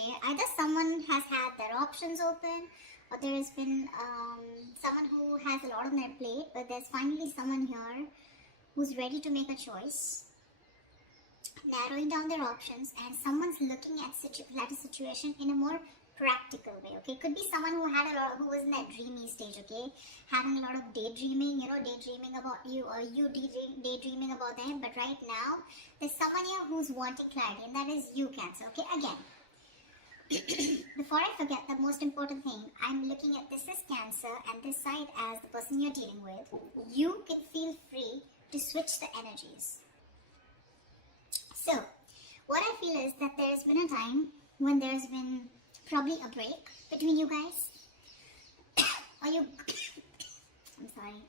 okay? Either someone has had their options open, or there has been someone who has a lot on their plate, but there's finally someone here who's ready to make a choice, narrowing down their options, and someone's looking at a situation in a more practical way, okay? Could be someone who was in that dreamy stage, okay? Having a lot of daydreaming, daydreaming about you, or you daydreaming about them. But right now, there's someone here who's wanting clarity, and that is you, Cancer, okay? Again, before I forget, the most important thing, I'm looking at this as Cancer and this side as the person you're dealing with. You can feel free to switch the energies. So, what I feel is that there's been a time when there's been probably a break between you guys. Or you, I'm sorry.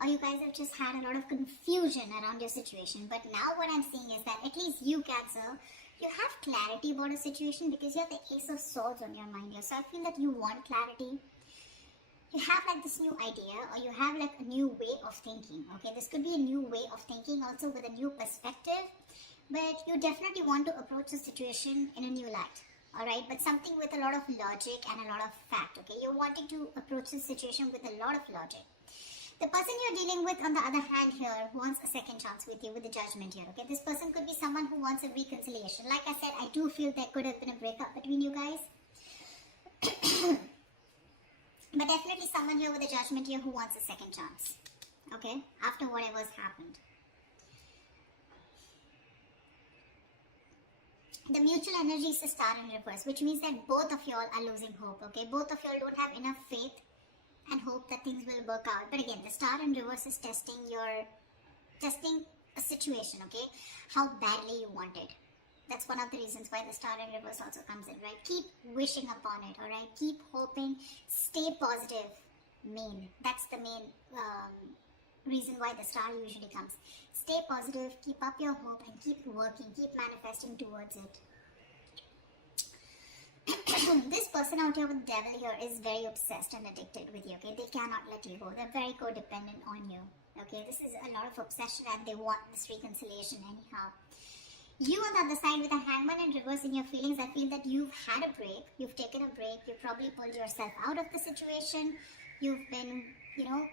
Or you guys have just had a lot of confusion around your situation. But now what I'm seeing is that at least you, Cancer, you have clarity about a situation because you have the Ace of Swords on your mind here. So I feel that you want clarity. You have like this new idea, or you have like a new way of thinking, okay? This could be a new way of thinking also with a new perspective, but you definitely want to approach the situation in a new light, all right? But something with a lot of logic and a lot of fact, okay? You're wanting to approach the situation with a lot of logic. The person you're dealing with, on the other hand here, wants a second chance with you, with the Judgment here, okay? This person could be someone who wants a reconciliation. Like I said, I do feel there could have been a breakup between you guys. But definitely someone here with the Judgment here who wants a second chance, okay? After whatever's happened. The mutual energy is a star in reverse, which means that both of y'all are losing hope, okay? Both of y'all don't have enough faith and hope that things will work out. But again, the star in reverse is testing a situation, okay? How badly you want it. That's one of the reasons why the star in reverse also comes in, right? Keep wishing upon it, all right? Keep hoping. Stay positive. That's the main reason why the star usually comes. Stay positive, keep up your hope, and keep working, keep manifesting towards it. This person out here with the devil here is very obsessed and addicted with you, okay? They cannot let you go. They're very codependent on you, okay? This is a lot of obsession and they want this reconciliation anyhow. You on the other side with a hangman and reverse in your feelings, I feel that you've had a break. You've taken a break. You've probably pulled yourself out of the situation. You've been,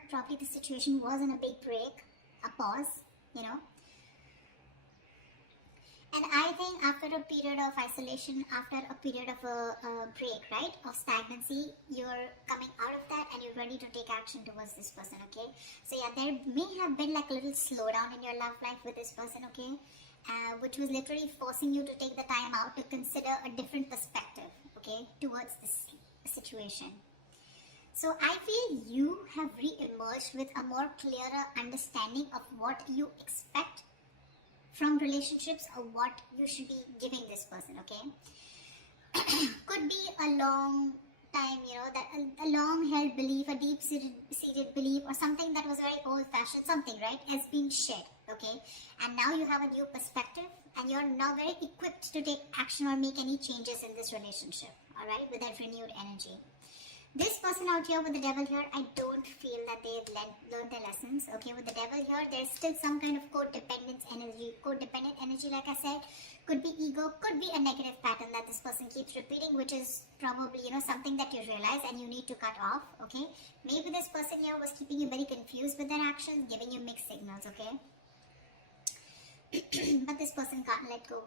probably the situation wasn't a big break, a pause, And I think after a period of isolation, after a period of a break, right, of stagnancy, you're coming out of that and you're ready to take action towards this person, okay? So yeah, there may have been like a little slowdown in your love life with this person, okay? Which was literally forcing you to take the time out to consider a different perspective, okay, towards this situation. So I feel you have re-emerged with a more clearer understanding of what you expect from relationships, or what you should be giving this person, okay? Could be a long time, that a long held belief, a deep seated belief, or something that was very old fashioned, something, right, has been shed, okay? And now you have a new perspective and you're now very equipped to take action or make any changes in this relationship, all right, with that renewed energy. This person out here with the devil here, I don't feel that they've learned their lessons, okay? With the devil here, there's still some kind of codependent energy, like I said. Could be ego, could be a negative pattern that this person keeps repeating, which is probably, something that you realize and you need to cut off, okay? Maybe this person here was keeping you very confused with their actions, giving you mixed signals, okay? But this person can't let go.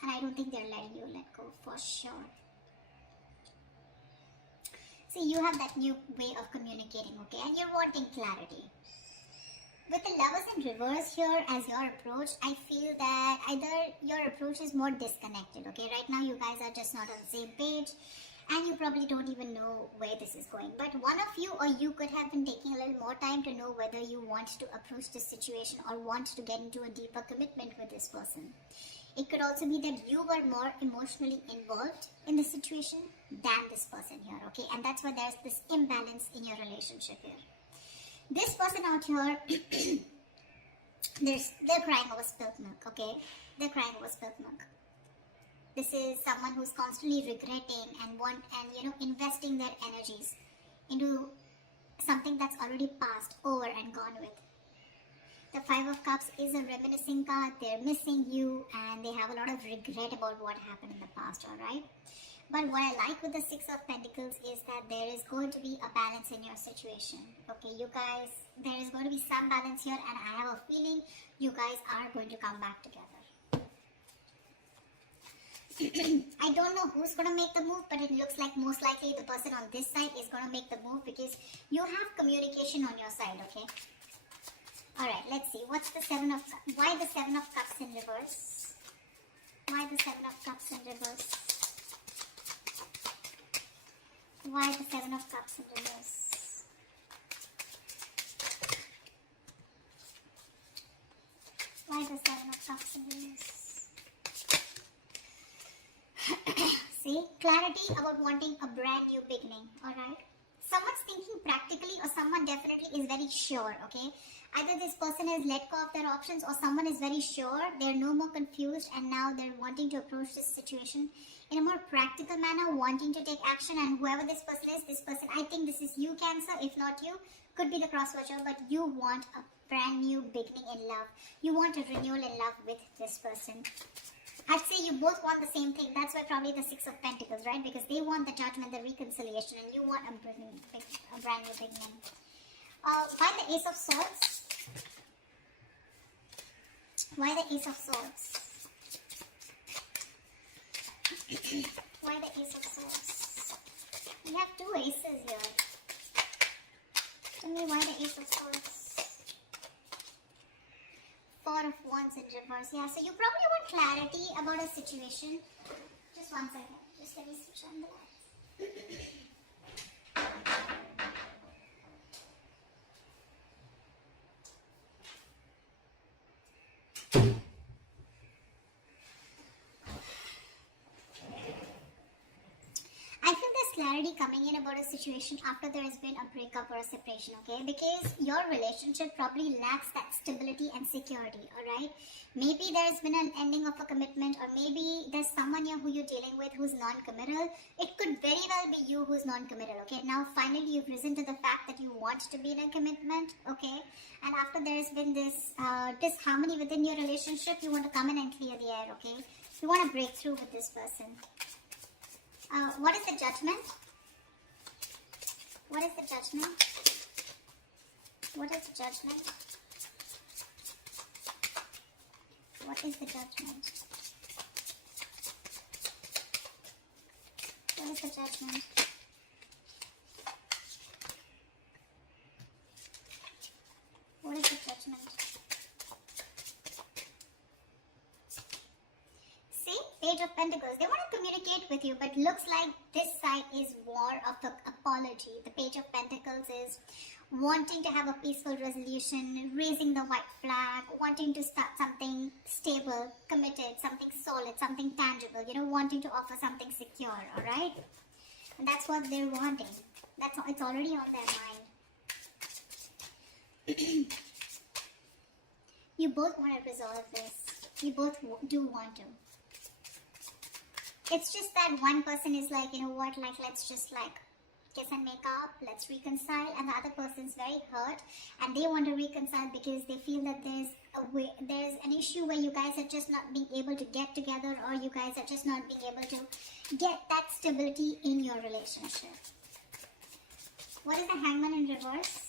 And I don't think they're letting you let go, for sure. See, you have that new way of communicating, okay? And you're wanting clarity. With the Lovers in reverse here as your approach, I feel that either your approach is more disconnected, okay? Right now, you guys are just not on the same page. And you probably don't even know where this is going. But one of you or you could have been taking a little more time to know whether you want to approach this situation or want to get into a deeper commitment with this person. It could also be that you were more emotionally involved in the situation than this person here, okay? And that's why there's this imbalance in your relationship here. This person out here, they're crying over spilt milk, okay? They're crying over spilt milk. This is someone who's constantly regretting and investing their energies into something that's already passed, over and gone with. The Five of Cups is a reminiscing card. They're missing you and they have a lot of regret about what happened in the past, alright? But what I like with the Six of Pentacles is that there is going to be a balance in your situation. Okay, you guys, there is going to be some balance here, and I have a feeling you guys are going to come back together. I don't know who's going to make the move, but it looks like most likely the person on this side is going to make the move because you have communication on your side, okay? Alright, let's see. What's the Seven of Cups? Why the Seven of Cups in reverse? Why the Seven of Cups in reverse? Why the Seven of Cups in reverse? Why the Seven of Cups in reverse? See, clarity about wanting a brand new beginning, alright? Someone's thinking practically or someone definitely is very sure, okay? Either this person has let go of their options or someone is very sure, they're no more confused and now they're wanting to approach this situation in a more practical manner, wanting to take action, and whoever this person is, I think this is you, Cancer, if not you, could be the cross watcher, but you want a brand new beginning in love. You want a renewal in love with this person. I'd say you both want the same thing. That's why probably the Six of Pentacles, right? Because they want the judgment, the reconciliation, and you want a brand new beginning. Why the Ace of Swords? Why the Ace of Swords? Why the Ace of Swords? We have two aces here. Tell me why the Ace of Swords? Four of Wands in reverse. Yeah, so you probably want clarity about a situation. Just one second. Just let me switch on the lights. I feel there's clarity coming in about a situation after there has been a breakup or a separation, okay? Because your relationship probably lacks that stability and security, alright? Maybe there's been an ending of a commitment, or maybe there's someone here who you're dealing with who's non-committal. It could very well be you who's non-committal, okay? Now, finally, you've risen to the fact that you want to be in a commitment, okay? And after there's been this disharmony within your relationship, you want to come in and clear the air, okay? You want to break through with this person. What is the Judgment? What is the Judgment? What is the Judgment? What is the Judgment? What is the Judgment? What is the Judgment? Page of Pentacles. They want to communicate with you, but looks like this side is more of an apology. The Page of Pentacles is wanting to have a peaceful resolution, raising the white flag, wanting to start something stable, committed, something solid, something tangible, you know, wanting to offer something secure, alright? And that's what they're wanting. It's already on their mind. You both want to resolve this. You both do want to. It's just that one person is like, you know what, like, let's just like kiss and make up, let's reconcile, and the other person's very hurt and they want to reconcile because they feel that there's an issue where you guys are just not being able to get together, or you guys are just not being able to get that stability in your relationship. What is the Hangman in reverse?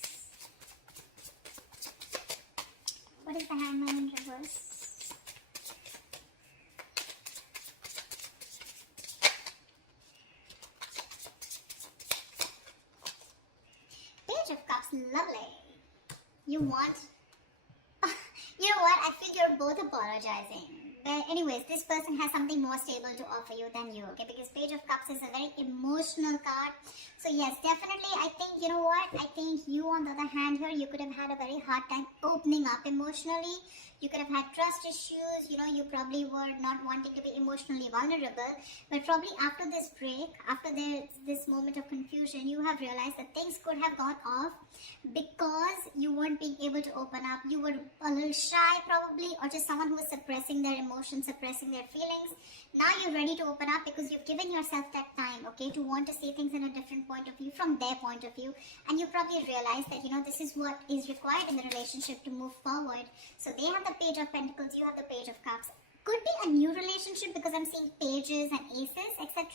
What is the Hangman in reverse? Page of Cups, lovely. You want... you know what? I feel you're both apologizing. But anyways, this person has something more stable to offer you than you, okay? Because Page of Cups is a very emotional card. So yes, definitely, I think, you know what? I think you, on the other hand here, you could have had a very hard time opening up emotionally. You could have had trust issues, you know, you probably were not wanting to be emotionally vulnerable. But probably after this break, after this moment of confusion, you have realized that things could have gone off because you weren't being able to open up. You were a little shy probably, or just someone who was suppressing their emotions, suppressing their feelings. Now you're ready to open up because you've given yourself that time, okay, to want to see things in a different point of view, from their point of view. And you probably realize that, you know, this is what is required in the relationship to move forward. So they have the Page of Pentacles, you have the Page of Cups. Could be a new relationship because I'm seeing pages and aces, etc.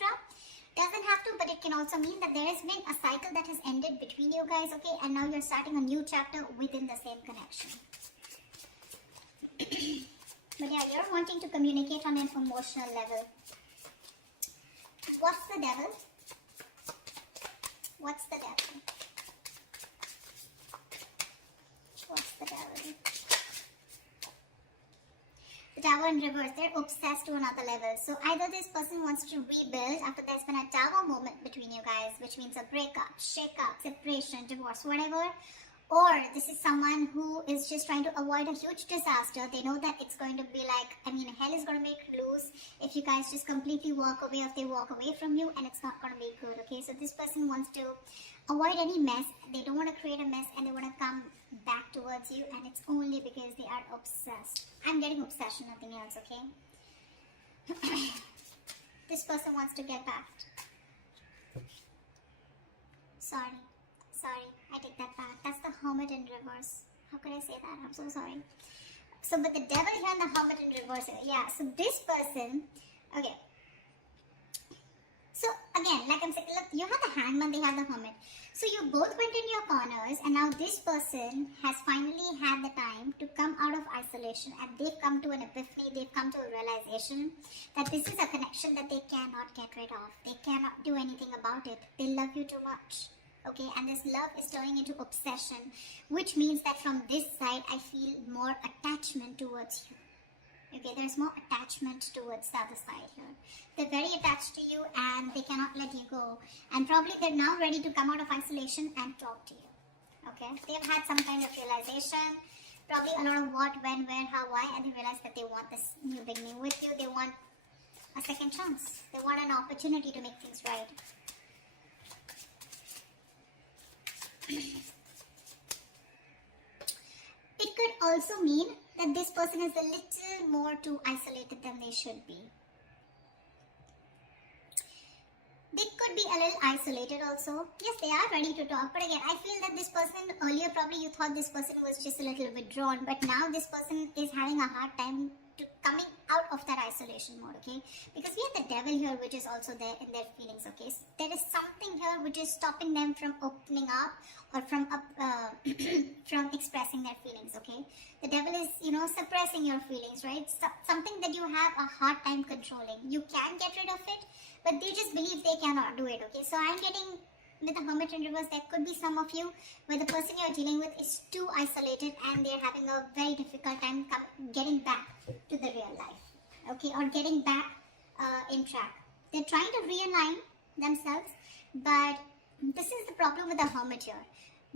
Doesn't have to, but it can also mean that there has been a cycle that has ended between you guys, okay? And now you're starting a new chapter within the same connection. But yeah, you're wanting to communicate on an emotional level. What's the devil? What's the devil? What's the devil? The Tower in reverse, they're obsessed to another level. So either this person wants to rebuild after there's been a Tower moment between you guys, which means a breakup, shake-up, separation, divorce, whatever. Or this is someone who is just trying to avoid a huge disaster. They know that it's going to be like, hell is going to make loose if you guys just completely walk away, if they walk away from you, and it's not going to be good, okay? So this person wants to avoid any mess. They don't want to create a mess, and they want to come back towards you, and it's only because they are obsessed. I'm getting obsession, nothing else, okay? This person wants to get back. Sorry, I take that back. That's the Hermit in reverse. How could I say that? I'm so sorry. So, but the devil here and the Hermit in reverse. Yeah, so this person, okay. So, again, like I'm saying, look, you have the Hangman, they have the Hermit. So, you both went in your corners, and now this person has finally had the time to come out of isolation, and they've come to an epiphany, they've come to a realization that this is a connection that they cannot get rid of. They cannot do anything about it. They love you too much. Okay, and this love is turning into obsession, which means that from this side, I feel more attachment towards you. Okay, there's more attachment towards the other side here. They're very attached to you and they cannot let you go. And probably they're now ready to come out of isolation and talk to you. Okay, they've had some kind of realization, probably a lot of what, when, where, how, why, and they realize that they want this new beginning with you. They want a second chance. They want an opportunity to make things right. It could also mean that this person is a little more too isolated than they should be. They could be a little isolated also. Yes, they are ready to talk. But again, I feel that this person, earlier probably you thought this person was just a little withdrawn. But now this person is having a hard time to coming out of that isolation mode, okay? Because we have the devil here, which is also there in their feelings, okay? So there is something here which is stopping them from opening up or from from expressing their feelings, okay? The devil is, suppressing your feelings, right? Something that you have a hard time controlling. You can get rid of it, but they just believe they cannot do it, okay? So I'm getting, with the Hermit in reverse, there could be some of you where the person you're dealing with is too isolated and they're having a very difficult time getting back to the real life, okay? Or getting back in track. They're trying to realign themselves, but this is the problem with the Hermit here.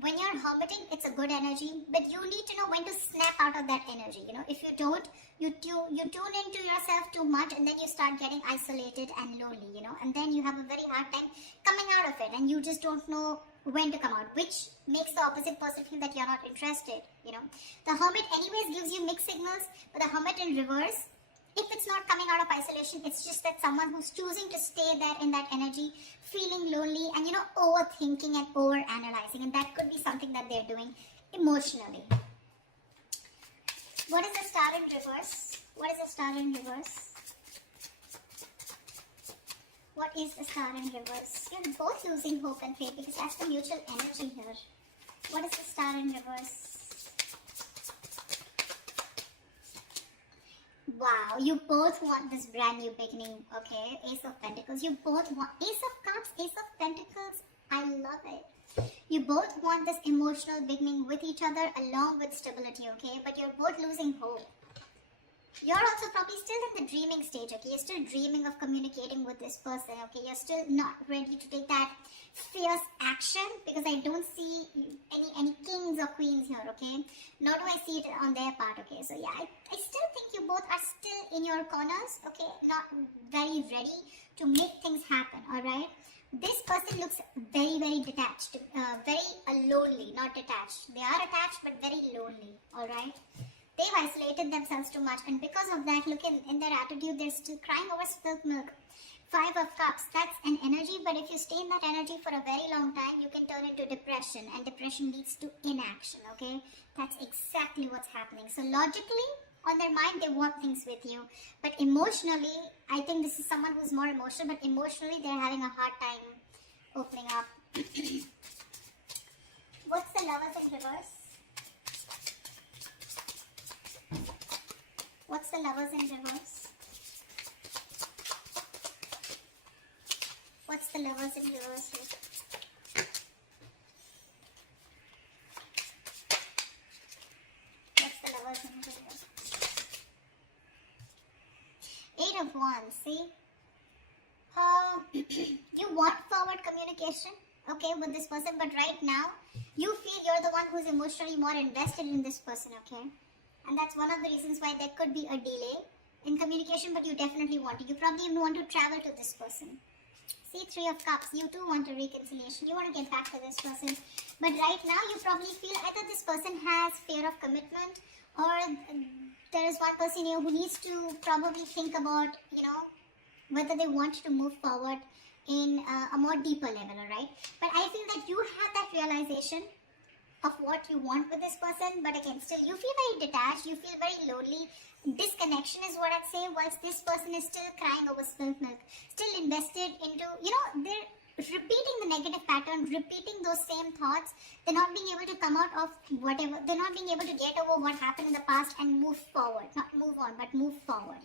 When you're hermiting, it's a good energy, but you need to know when to snap out of that energy. If you don't, you tune into yourself too much, and then you start getting isolated and lonely, and then you have a very hard time coming out of it, and you just don't know when to come out, which makes the opposite person feel that you're not interested, The Hermit anyways gives you mixed signals, but the Hermit in reverse, if it's not coming out of isolation, it's just that someone who's choosing to stay there in that energy, feeling lonely and, overthinking and overanalyzing. And that could be something that they're doing emotionally. What is the Star in reverse? What is the Star in reverse? What is the Star in reverse? You're both losing hope and faith because that's the mutual energy here. What is the Star in reverse? Wow, you both want this brand new beginning, okay? Ace of Pentacles. You both want Ace of Cups, Ace of Pentacles. I love it. You both want this emotional beginning with each other along with stability, okay? But you're both losing hope. You're also probably still in the dreaming stage, okay? You're still dreaming of communicating with this person, okay? You're still not ready to take that fierce action because I don't see any kings or queens here, okay? Nor do I see it on their part, okay? So yeah, I still think you both are still in your corners, okay? Not very ready to make things happen, alright? This person looks very, very detached, very lonely, not detached. They are attached but very lonely, alright? They've isolated themselves too much, and because of that, look in their attitude, they're still crying over spilt milk. 5 of Cups, that's an energy, but if you stay in that energy for a very long time, you can turn into depression, and depression leads to inaction, okay? That's exactly what's happening. So logically, On their mind, they want things with you. But emotionally, I think this is someone who's more emotional, but emotionally, they're having a hard time opening up. What's the Lovers in reverse? What's the Lovers in reverse? What's the Lovers in reverse here? What's the Lovers in reverse? Eight of Wands, see? You want forward communication, okay, with this person, but right now, you feel you're the one who's emotionally more invested in this person, okay? And that's one of the reasons why there could be a delay in communication, but you definitely want to. You probably even want to travel to this person. See, Three of Cups, you too want a reconciliation. You want to get back to this person. But right now, you probably feel either this person has fear of commitment, or there is one person here who needs to probably think about, whether they want to move forward in a more deeper level, alright? But I feel that you have that realization of what you want with this person, but again, still you feel very detached, you feel very lonely. Disconnection is what I'd say, whilst this person is still crying over spilt milk, still invested into, they're repeating the negative pattern, repeating those same thoughts. They're not being able to come out of whatever, they're not being able to get over what happened in the past and move forward. Not move on, but move forward,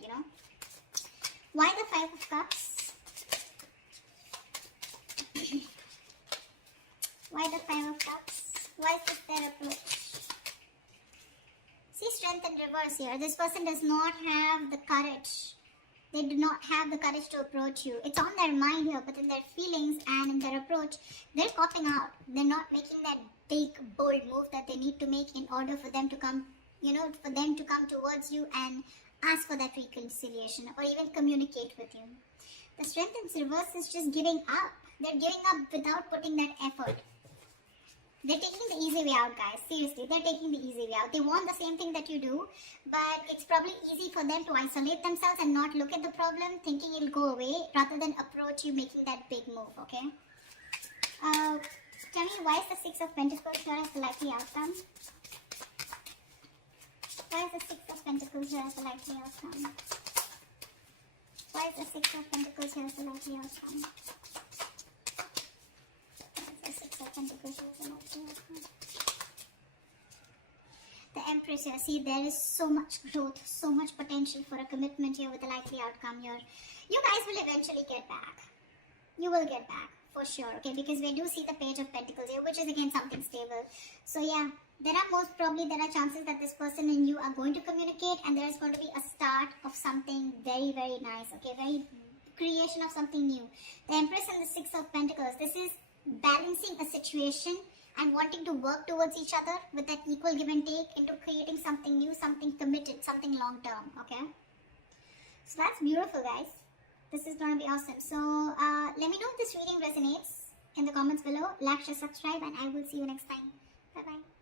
Why the Five of Cups? Why the Five of Cups? Why is this their approach? See, Strength in reverse here. This person does not have the courage. They do not have the courage to approach you. It's on their mind here, but in their feelings and in their approach, they're copping out. They're not making that big, bold move that they need to make in order for them to come, for them to come towards you and ask for that reconciliation or even communicate with you. The Strength in reverse is just giving up. They're giving up without putting that effort. They're taking the easy way out, guys. Seriously, they're taking the easy way out. They want the same thing that you do, but it's probably easy for them to isolate themselves and not look at the problem, thinking it'll go away, rather than approach you making that big move, okay? Tell me, why is the Six of Pentacles here as the likely outcome? Why is the Six of Pentacles here as the likely outcome? Why is the Six of Pentacles here as the likely outcome? The Empress here. See, there is so much growth, so much potential for a commitment here with a likely outcome here. You guys will eventually get back. You will get back, for sure, okay? Because we do see the Page of Pentacles here, which is again something stable. So yeah, there are chances that this person and you are going to communicate, and there is going to be a start of something very, very nice, okay? Very creation of something new. The Empress and the Six of Pentacles. This is balancing a situation and wanting to work towards each other with that equal give and take into creating something new, something committed, something long term, okay? So that's beautiful, guys. This is going to be awesome. So let me know if this reading resonates in the comments below. Like, share, subscribe, and I will see you next time. Bye-bye.